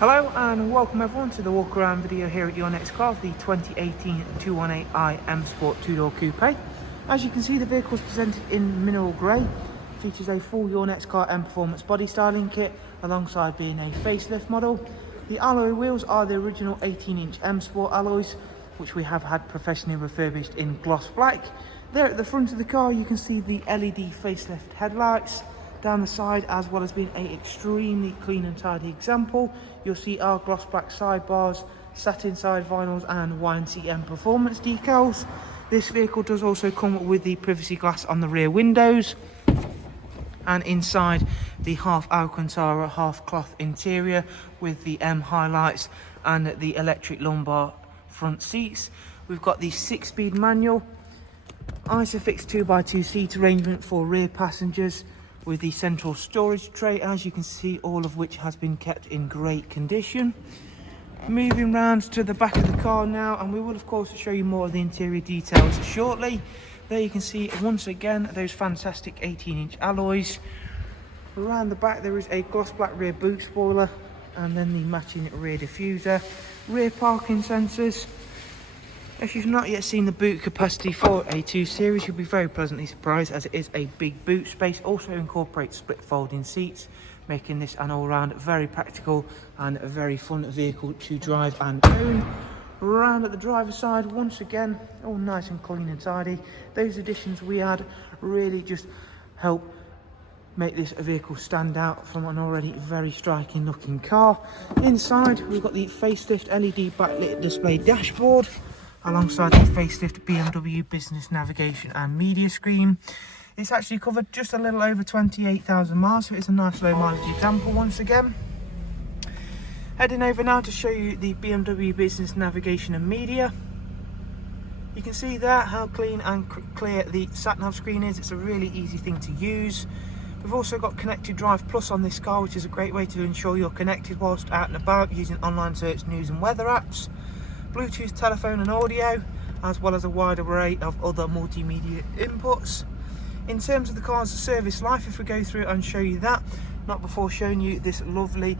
Hello and welcome everyone to the walk around video here at your next car, the 2018 218i M Sport 2-door coupe. As you can see, the vehicle is presented in mineral grey, features a full Your Next Car M Performance body styling kit alongside being a facelift model. The alloy wheels are the original 18-inch M Sport alloys, which we have had professionally refurbished in gloss black. There at the front of the car you can see the LED facelift headlights. Down the side, as well as being an extremely clean and tidy example, you'll see our gloss black sidebars, satin side vinyls and YNC Mperformance decals. This vehicle does also come with the privacy glass on the rear windows, and inside the half Alcantara half cloth interior with the M highlights and the electric lumbar front seats. We've got the 6-speed manual, Isofix 2x2 seat arrangement for rear passengers, with the central storage tray, as you can see, all of which has been kept in great condition. Moving round to the back of the car now, and we will of course show you more of the interior details shortly. There you can see once again those fantastic 18-inch alloys. Around the back there is a gloss black rear boot spoiler and then the matching rear diffuser, rear parking sensors. If you've not yet seen the boot capacity for a 2 Series, you'll be very pleasantly surprised, as it is a big boot space. Also incorporates split folding seats, making this an all-round very practical and a very fun vehicle to drive and own. Around at the driver's side, once again, all nice and clean and tidy. Those additions we add really just help make this a vehicle stand out from an already very striking looking car. Inside we've got the facelift LED backlit display dashboard, alongside the facelift BMW business navigation and media screen. It's actually covered just a little over 28,000 miles, so it's a nice low mileage example once again. Heading over now to show you the BMW business navigation and media. You can see there how clean and clear the sat-nav screen is. It's a really easy thing to use. We've also got Connected Drive Plus on this car, which is a great way to ensure you're connected whilst out and about using online search, news and weather apps. Bluetooth telephone and audio, as well as a wide array of other multimedia inputs. In terms of the car's service life, if we go through and show you that, not before showing you this lovely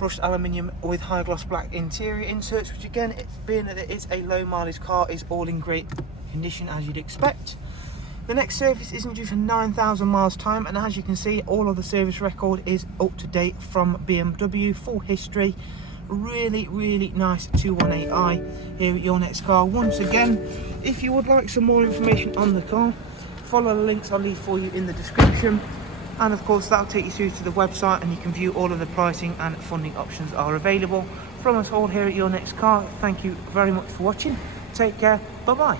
brushed aluminium with high gloss black interior inserts, which again, being that it is a low mileage car, is all in great condition as you'd expect. The next service isn't due for 9,000 miles time, and as you can see, all of the service record is up to date from BMW, full history. Really nice 218i here at your next car. Once again, if you would like some more information on the car, follow the links I'll leave for you in the description, and of course that'll take you through to the website and you can view all of the pricing and funding options are available. From us all here at your next car, thank you very much for watching. Take care, bye bye.